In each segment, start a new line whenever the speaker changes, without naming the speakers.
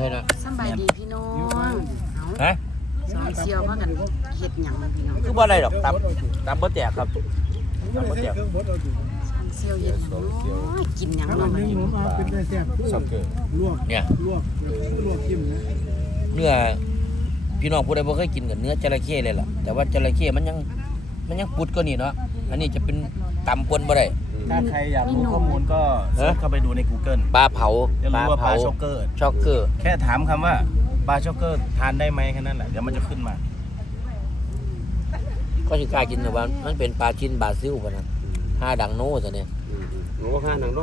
ให้นะ
สบายดีพี่น้อง
ฮะ
สองเซียวพากันเฮ็ดหยังพี่น้อง
คือบ่อะไรหรอกตำบ่แตกครับตำบ่แตก
สองเซียวเฮ็ดหยังเนาะกินหยังเนาะมัน
ผมเอาเป็นได้แซ่บ
ช็อกเกอร์
ลวก
เนี่ย
ลวกจิ้มนะ
เนื้อพี่น้องผู้ใดบ่เคยกินกับเนื้อจระเข้เลยล่ะแต่ว่าจระเข้มันยังปุดกว่านี่เนาะอันนี้จะเป็นตำปนบ่ได้
ถ้าใครอยากรู้ข้อมูลก็เสิร์ชเข้าไปดูใน Google
ปลาเผา
จะรู้ว่าปลาช็อกเกอร์
ช็อกเกอร์
แค่ถามคำว่าปลาช็อกเกอร์ทานได้ไหมแค่นั้นแหละเดี๋ยวมันจะขึ้นมา
ก็สิกล้ากินแต่ว่ามันเป็นปลาชิ้นบราซิลปะนะห้าดังโน่ซะเนี่ย
หนูข้าหนังโน่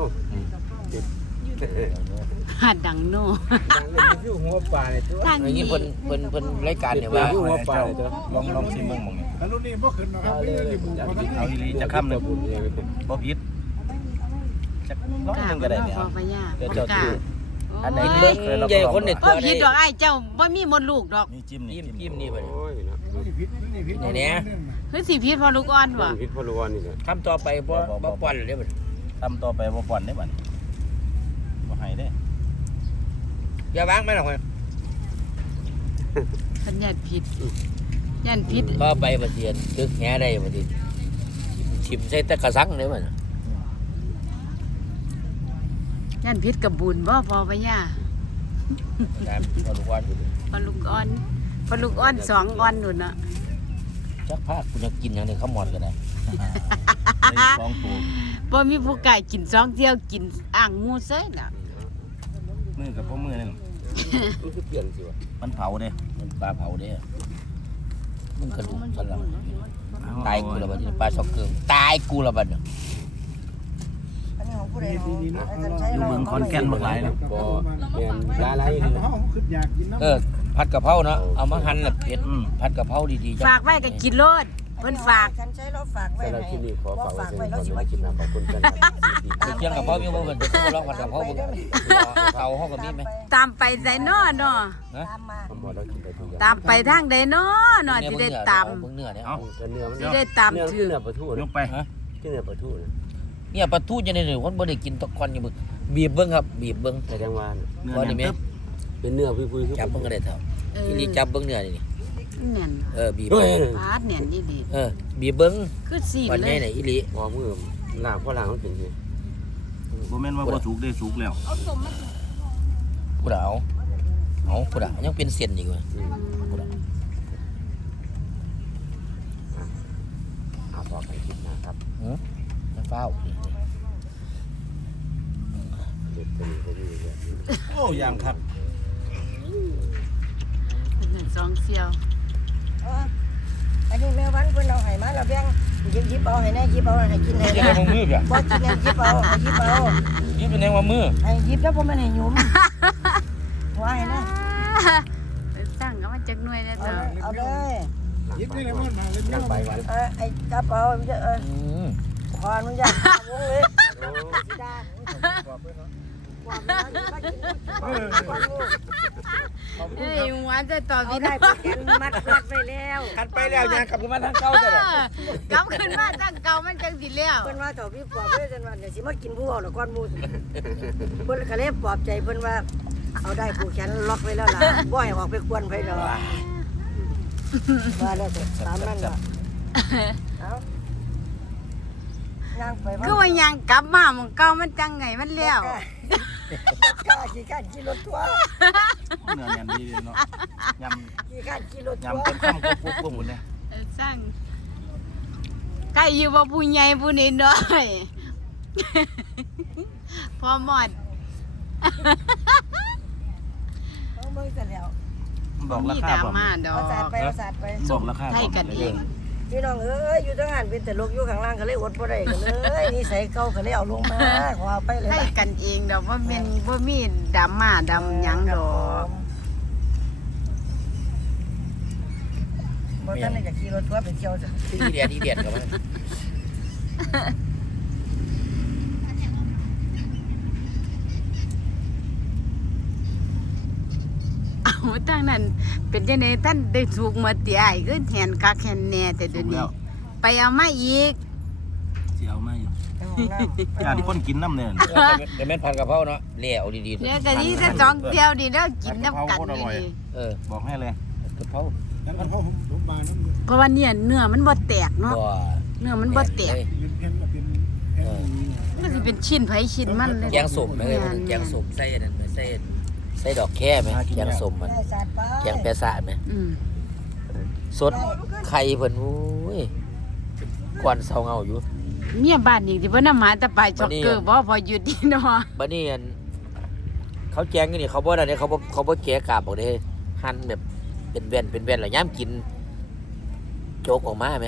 หาดดังโน
ดังเลยอยู่หัวปลาเนี่ยตัว
ทาง
อย่างนี้
นี้
เพิ่นรายการเนี่ยว่า
อยู่หัวปลาเนี่ยตัว
ลองชิมเบิ่งหมองนี้
แล้วรุ่นนี้บ่ขึ้นนะครับไม่ได้รีบบ่ทัน
เอาอีหลีจะค่ำหนึ่งบ่พิษจะร้อยหนึ่งก็ได้เนี่ย
พอพะยา
เดี๋ยวเจ้า
กล้า
ถืออันไหน
เบิ่ง
เคยเรา
ใหญ่
ก็ลอง
คนเนี่ย
บ่
ตัว
ผิดดอกอ้ายเจ้าบ่มีมดลูกดอก
นี่จิ้มนี่
ยิ้มนี่ไป
โอ้ยนะ
นี่ผิด
คือสิผิดพอลูกอ่อนบ่
พิษพลวันนี่แหละ
คำต่อไปบ่ป้อนเลยบัด
ทำต่อไปบ่ป่อนได้บัดบ่ให้ได้
อย่าวางไม่หรอกมัน
คันญาติผิดญาติผิด
ต่อไปบัดเดียนตึกแหได้บัดนี้ชิมใส่ตะกะสังเลยมัน
ญาติผิดกับบุญบ่พอพะยา
น้ำก็ลูกวัน
พอลูกอ่อนพอลูกอ่อนสองอ่อนนู่นน่ะ
จักพาคุณจะกินอย่างนี้ข้าวหมอดก็ได้
ได้สองตัว
บ่มีผู้กล้ากินสองเที่ยวกินอ่างหมูเซ้ยน่ะ
มือกับพ่อมือนี่
มันคือเปลี่ยนสิวะ
มันเผาเด้
มันปลาเผาเด้อมึงกระดูกสันหลังตายกูและบัดนี้ปลาช็อกเกอร์ตายกูและบัดเนี่ย
อยู่บึงคอนแก่นบักหลายเลย
บ่เปลี่ยนลาไหลนี่
เฮาขึ้นอยากกินน้ำ
ผัดกะเพราเนาะเอามาหั่นแบบเผ็ดผัดกะเพราดีๆจ้ะ
ฝากไว้กับกินโลดเพิ่นฝาก
ฉันใช้รถฝากไว้
แต่เรา
ให้
ที่นี่ขอ
บ่
ฝากไว้
ฝาก
เส้
ไว้
น
แล้ว
ก่อน
สิ
ไม่
มา
กิ
กิ
น
น
น้ำขอบคุณกันครับ
เคียงกะเพรามีบ่เพิ่นจะสู้ร้องผัดกะเพราบ่เตาเฮาก็มีไหม
ตามไปไสน้อเนาะ
นะ
ตามมา
ผมบอกเรากินได้ทุกอย่าง
ตามไปทางใดน้อเนาะสิได้ตาม
เบิ่งเนื้อเนี่ย
เอา
แต่เนื้อมัน
สิได้ตาม
เนื้อ
ถือ
เนื้อปลาทู
ย
นะ
กไป
ที่เนื้อปลาทูนะ
เนี่ยปลาทูจะได้เนี่ยคนบ่ได้กินตะกอนอยู่มึงบีบเบิ่งครับบีบเบิ่ง
แต่จังหวะ
เนื้อ
บ่นี่
เนี่ย
แม่
เป็นเนื้อพุยๆคือ
จับเบิ่งก็ได้เท่า ทีนี้จับเบิ่งเนื้อนี่
แน่น
บีบ
เฮ้ย
ปาดแน่นดี
บีบเบิ่ง
คือสี
วัน
เล
นี้
ย
น่ะอีหลี
พอมือล้างพอล้างมันเป็นสิ
บ่แม่นว่าบ่สุกได้สุกแล้ว
กูด่าเอากูด่ายังเป็นเส้นอีกเว้ยกูด่า
เอาต่อไปคิดนะครับ
มันเฝ้า
เด็ดตัวนี้ก็มีแบบนี้
โอ้ยามครับ
นั่นสองเซียว
อันนี้แม่วันเพิ่นเอาให้มาแล้วแบ่งหยิบเอาให้แน่หยิบเอาให้กินให้
นี่เป็นมือเปีย
บ่กินแน่หยิบเอาให้หยิบเอา
นี่เป็นแนวมือ
ให้หยิบแล้วบ่แม่นให้หยุมหัวให้แน่
สร้างก็มาจากหน่วยแล้ว
เอา
เนาะ
เลยเอาเลย
ยิบนี่เลยมันมาเลย
นั่งไปวัน
ไอ้กระเป๋าขออนุญาตวงเลยสิดาความ
เอ้ยหวานจะต่อ
เอา
พี่
ได้
น้อง
แขนมัดรัดไว้แล้ว
กันไปแล้วยางกลับมาทางเก่าแต่ละ
กลับขึ้นมาตั้งเก่ามันจังสิแล้ว
เพิ่นว่าเถ้าพี่ปอบเด้อจังว่าเดี๋ยวสิมากินผู้เอาแล้วก่อนหมู่เพิ่นก็เลยปลอบใจเพิ่นว่าเอาได้ผูกแขนล็อกไว้แล้วล่ะบ่ให้ออกไปกวนไผดอกว่าแล้วแต่ตามนั้นล่ะเอาย่างไป
คือว่ายังกลับมาหมันเก่ามันจังไงมันแล้ว
กล้าขี่ข้านขี่รถทัวร์
เนื้อแน่นดีเนาะย
ขี่ข้านขี่รถ
ำ
ทัวร์
ยำเต็มคำกุ๊บๆหมดเลย
สร้างใกล้อยู่ว่าผู้ใหญ่ผู้น้อยพอหมด
เอาเบิ่งซะแล้ว
บอกรา
มี
คา
ดรา
บ่
ม่าดอ
เอา
ก
สาดไปเอาสาดไป
บอกราคา
ไทยกันเอง
พี่น้องเอ้ยอยู่ทางหันเป็นแต่ลูกอยู่ข้างล่างก็เลยอดบ่ได้กันเลยนิสัยเก่าก็เลยเอาลงมาขอเอาไปเลย
ให้
ล่ะ
กันเองดอกว่าเป็นว่ามีดราม่าดำหยังดอก
บ่ทันได้อยากขี่รถทัวร์ไปเที่ยวจ้ะ
อีเดียดกับมัน
เอาตั้งนั้นเป็นจังได๋ท่านได้ถูกมาติอ้ายคือแหนคักแหนแหน่แต่เดี๋ยวนี้ไปเอามาอีก
สิเอามาอยู่
เอาน้ำ
ญาติคนกินน้ำเนี่ย
แต่แม่นผัดกะเพราเนาะแล้วดี
เดี๋ยวก็นี่จะสองเดียวดีแล้วกินน้ำกันอยู่ดี
ๆ
บอกให้เลย
กะเพรา
แล้วก็ผมมาน้ำ
เพราะว่าเนี่ยเนื้อมันบ่แตกเนาะ
บ่
เนื้อมันบ่แตก
เป็นแผ่นละเป็นแผ่นนี้
มันสิเป็นชิ้นไผชิ้นมันเลย
แกงส้มไหมเอ้ยมันแกงส้มใส่อันนั้นไหมใส่ดอกแค่ไหมแกงส้มมัน
ได้สาดไป
แกงแปะสะไหม
อืม
สดไข่เพิ่นโอ้ยกวนเซาเงาอยู่
เมียบ้านนี่ที่เพิ่นนำมาแต่ปลายจ็อกเกอร์บ่พอหยุดดีเนาะ
บัดนี้อันเขาแจงอยู่นี่เขาบ่ได้เด้เขาบ่แกะกาบบ่ได้หั่นแบบเป็นแว่นแล้วยามกินโจกออกมาไหม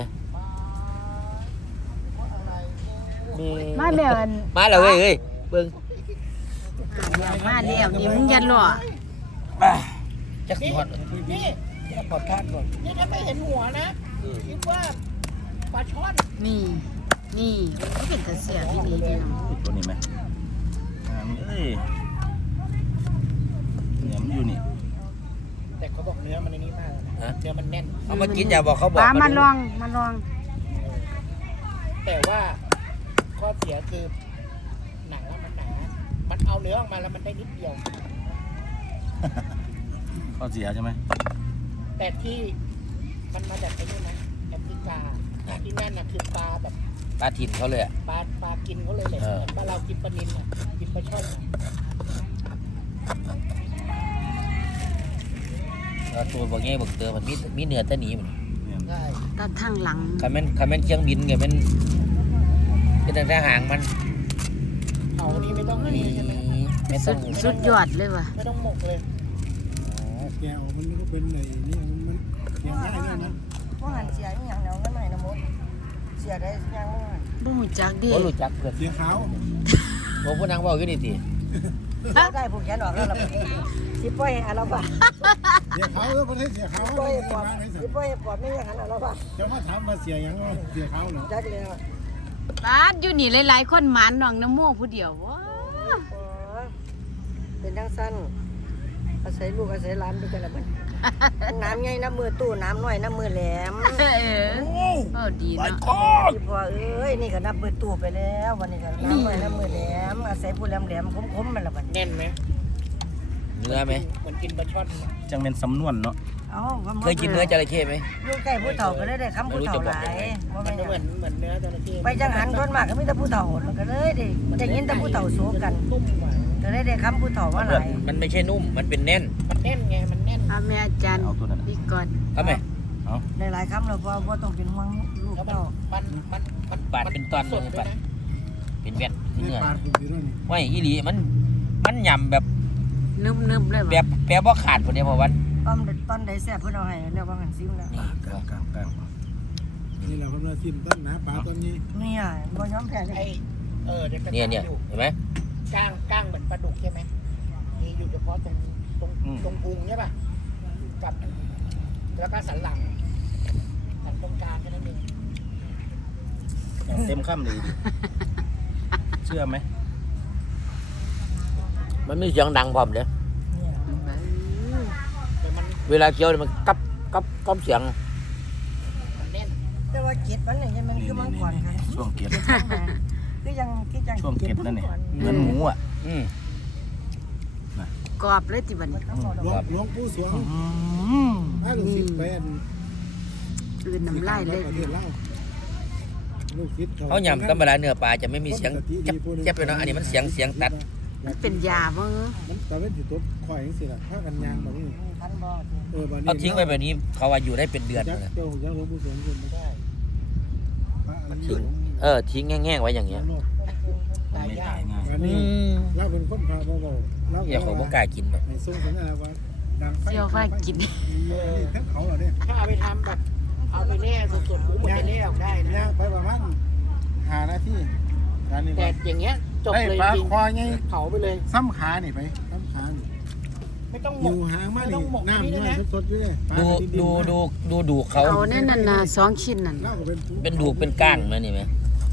มี
มาแล้วอัน
มาแล้วเว้ยเอ้ยเบิ่ง
มาแล้วนี่มึงอย่าล้อ
จักสิฮอดนี่ปอดคาดก่อน
นี่ถ้าไม่เห็นหัวนะคิดว่าปลาช่อน
นี่มันเป็นตาเสียพี่นี่พี่น้อง
ตัวนี้ไหมเอ้ยเนี่ยมันอยู่นี่
แต่เขาบอกเนื้อมันในนี้มากนะเนื้อมันแน่น
เอามากินอย่าบอกเขาบอก
ป้ามา
ดู
ลอง
แต่ว่าข้อเสียคือหนังมันหนา มันเอาเนื้อออกมาแล้วมันได้นิดเดียว
ข้อเสียใช่ไหม
แต่ที่มันมาจากไอ้นี่นะแอฟริกาที่นั่นน่ะคือปลาแบบ
ปลาถิ่นเขาเลยอะ
ปลากินเขาเลยแหละ
เออ
เหมือนปลาเรากินปลานิลน่ะกินปลาช่อนน่ะ
แล้วตัวบ่แง่บ่เตอมันมีเนื้อแต่หนีมัน
เนี่ย
ใช่
ตาทางหลัง
คันแม่นเครื่องบินไงมันเป็นทางทหารมัน
เขานี่ไม่ต้องนี่ใช่ไหม
ไม่ต้อง
สุดยอดเลยว่ะ
ไม่ต้องหมกเลยแกวมันก็เป็นไอ้นี่มันแกง่ายด้วยนะ
พวกหันเสียอย่างเดียวนั่นไหนนะมดเสียได้ยังบ่หัน
บ่ฮู้จักเดิ
บ่รู้จักเพิ่น
เสียขาว
บ่ผู้นางเว้าอยู่นี่ติ
เราได้ผูกแขนออกแล้วล่ะสิปล่อยให้อาละบา
เสียขาวประเทศเสียขาว
สิปล่อย
ไม่
ให้ป
ได้
อบ
มาในสั
สิปล่อยให้ปอบไม่ยังหันอาละบา
จะมาถามมาเสียอย่างเสียขาวเหรอ
จักเลย
ป้าดอยู่นี่หลายๆคนหมานน้องน้ำโมผู้เดียวว้า
เป็นทั้งสั้นอาศัยลูกอาศัยหลานด้วยกันละมันน้ำใหญ่น้ำมือตู้น้ำน้อยน้ำมือแหลม
เออดีเนาะ
พี่พ่อเอ้ยนี่ก็นับมือตู้ไปแล้ววันนี้ก็น้ำน้อยน้ำมือแหลมอาศัยผู้แหลมแหลมคมๆมันละมัน
แน่นไหม
เนื้อไหม
เหมือนกินปลาช่อน
จังเป็นสำนวนเนาะ
เอ้า
เคยกินเนื้อจระเข้ไหม
อยู่ใกล้ผู้เฒ่าก็ได้คำผู้เฒ่าหลายว่า
มั
ไม่
นก็เหมือนเนื้อจระเข้
ไปจังหันต้นมากก็มีแต่ผู้เฒ่ามันก็เลยได้ยินแต่ผู้เฒ่าโซกัน
ตุ้มกว่า
ก็ได้คำผู้เฒ่าว่าหลาย
มันไม่ใช่นุ่มมันเป็นแน่น
มันแน่นไงมันแน่น
เอาแม่อาจารย์
เอาตัวนั้น
ดีก่อน
เอาไหม
ได้หลายคำแล้วเพราะต้องเป็นห่วงลูก
แล้ว
เต้า
มัน
ปาดเป็นตอน
สด
เลย
ด้ว
ปาย ด
นะ
เป็นแว่นคือเนื้อ
ปาดผมอยู่ด้วยนี่
ไม่อีหลีมันยำแบบ
นึบๆเลย
แบ
ว่ะ
บแปรบ่ขาดคนเดียวพอวัน
ตอนใดแซ่บเพิ่นเอาให้แล้วว่าหันซิมแล้ว
นี่
กลางกลางกลาง
นี่เรากำลังซิมต้นนะปลาต้นนี้
เนี่ยบ่ยอมแพ้เลย
ไอเดี๋ยวจะ
เนี่ยเห็นไหม
ก้างเหมือนปลาดุกใช่ไหมมีอยู่เฉพาะตรงพุงใช่ป่ะกับแล้วก็สันหลังสันตรงกลางแค่นั้นเอง
อย่างเต็มข้ามเลยดิเชื่อไหม
มันมีเสียงดังพร้อมเด้อ
แต่มัน
เวลาเคี้ยวเนี่ยมันกับเสียง
แน่น
แต่ว่าเกล็ดมันนี่มันคือมังกรครับ
ช่วงเก็บ
คือยัง
ช่วงเก็บนั่นเนี่ยเหมือนหมูอ่ะ
อืม
กรอบเลยติบัดนี้
หลวงปู่สวงถ้าลูกศิษย์ไปอัน
คืนน้ำลายเลย
ประเทศลาวลูกศิษย์
เขายำธรรมดาเนื้อปลาจะไม่มีเสียงจับเลยเนาะอันนี้มันเสียงตัด
มันเป็นยาบ่
มันตอนนั้นอยู่ตัวข่อยจังซี่ล่ะพากันยางแบบนี้
ทันบ่
บัดนี้
เอาทิ้งไว้แบบนี้เขาว่าอยู่ได้เป็นเดือน
ยัก
เลย
ษ์เจ้ายักษ์หลวงปู่สวงขึ้นไม่ได้พระอันนี้
ทิ้งแห้งๆไว้อย่างเงี้ย
มันไม่ตายง่าย
วันนี้เราเป็นคนพาเบาๆเรา
อย่าเขาบ่กล้ากินหรอก
ในส่งถึงอะไรว่าดังไฟ
เจียวฟ้ากิน
ทั้งเขาเหรอเนี่ยถ้าเอาไปทำแบบเอาไปแน่สดๆผมไปแน่ได้นะไปประมาณ5 นาทีแต่อย่างเงี้ยจบเลยจริงเผาไปเลยซ้ำขานี่ไปซ้ำขานี่ไม่ต้องหมกหางมานี่น้ำน้อยสดๆอยู่เลย
ดูเขา
เอาแน่นั่นน่ะ2ชิ้นนั่น
เล่าก็
เป็นดูเป็นก้างนะนี่ไหม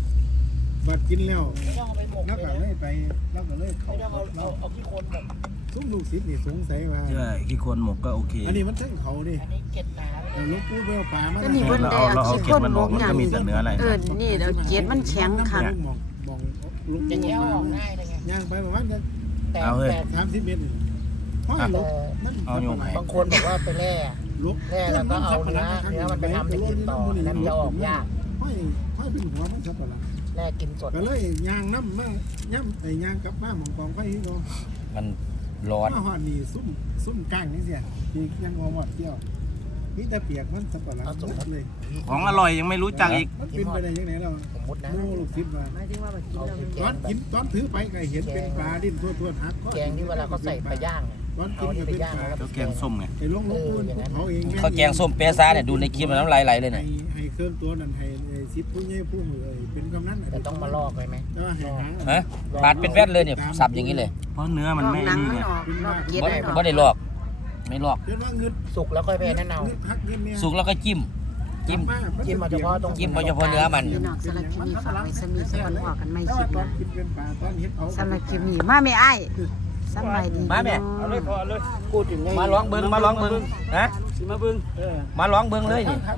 บัดกินแล้วแล้วก็เลยไปแล้วก็เลยเขาเอาขี้โคลนแบบซุ้มลูกศิษย์นี่สงสัยว่า
ใช่ขี้โคลนหมกก็โอเค
อันนี้มันทั้งเขาดิ
อันนี้เก็ดนา
ลูกปูเบลปลามา
ก็นี่เพิ่นได้เอาขี้ข้นหมกหยัง
มันก็มีแต่เนื้ออะไร
นี่เดี๋ยวเกล็ดมันแข็งคัก
มองลูก
อย่างเงี้ยออกง่ายเลยไง
ย่างไปประมาณนั้น
เอาเฮ้ย
30 เมตรห้อยลูกมัน
เอาอยู่ไหน
บางคนบอกว่าไปแร่
ลูก
แร่แล้วก็เอาเนื้อมันไปทำเป็นกินต่อแล้วมันจะออกยาก
ห้อยเป็นหัวมันสับปะหลัง
แร่กินสด
ก็เลยย่างน้ำมาย่ำไอ้ย่างกับมาหมองกองไฟที่เรา
มันร้อน
มาหอดนี่ซุ่มก้างนี่เสียที่ยังงอหมดเที่ยวมีแต่เปียกมันสับปะหลังหมดเลย
ของอร่อยยังไม่รู้จักอีก
มันเป็นไปได้ยังไงเรา
สมมตินะ
โม่ลูกศิษย์ว่า
หมายถึงว่าแบบกินแล้วมัน
ตอนกินตอนถือไปก็เห็นเป็นปลาดิ้นทั่วหัก
แกงที่เวลาเขาใส่ไปย่าง
ตอนกิ
เอา
น
นี่
ก็
ไป
เป็น
ย่าง
ปลา
แล้ว
เจ้าแกงส้มไง
ไอ้ลงเขาเอง
ข้าวแกงส้มเปี๊ยะซ่าเนี่ยดูในคลิปมันน้ำลายไหลเลยเนี่ย
ให้เครื่องตัวนั้นให้ศิษย์ผู้ใหญ่ผู้มือเป็นกำนัน
แต่ต้องมาลอกเลยไหม
แต่ว่าให้หาง
ฮะปาดเป็นแว่นเลยเนี่ยสับอย่างนี้เลย
เพราะเนื้อมัน
ลอก
ไม่
หนัง
นี่
มัน
ไง
ออกลอกเกล็ดมันออก
ไม่ได้ลอกไม่ลอก
เรียกว่าเงิน
สุกแล้วค่อยไปแนะน
หักเงินเนี่ย
สุกแล้วก็จิ้ม
จิ้มเอาเฉพาะตรง
จิ้มเอาเฉพาะเนื้อมัน
พี่น้องสำหรับคลิปนี้ฝากไว้สมีสักวันพอกันไม่คลิป
ตอ
นะ
นกินเป็นปลาตอนเห็ดเผา
สำหรับคลิปนี้มาไม่อ้ายสำบายดี
มาแม่
พี่น้อง
พูดถึง
มาร้องเบิ้งมาร้องเบิ้งฮะ
สิมาเบิ่ง
มาร้องเบิ้งเลยนี่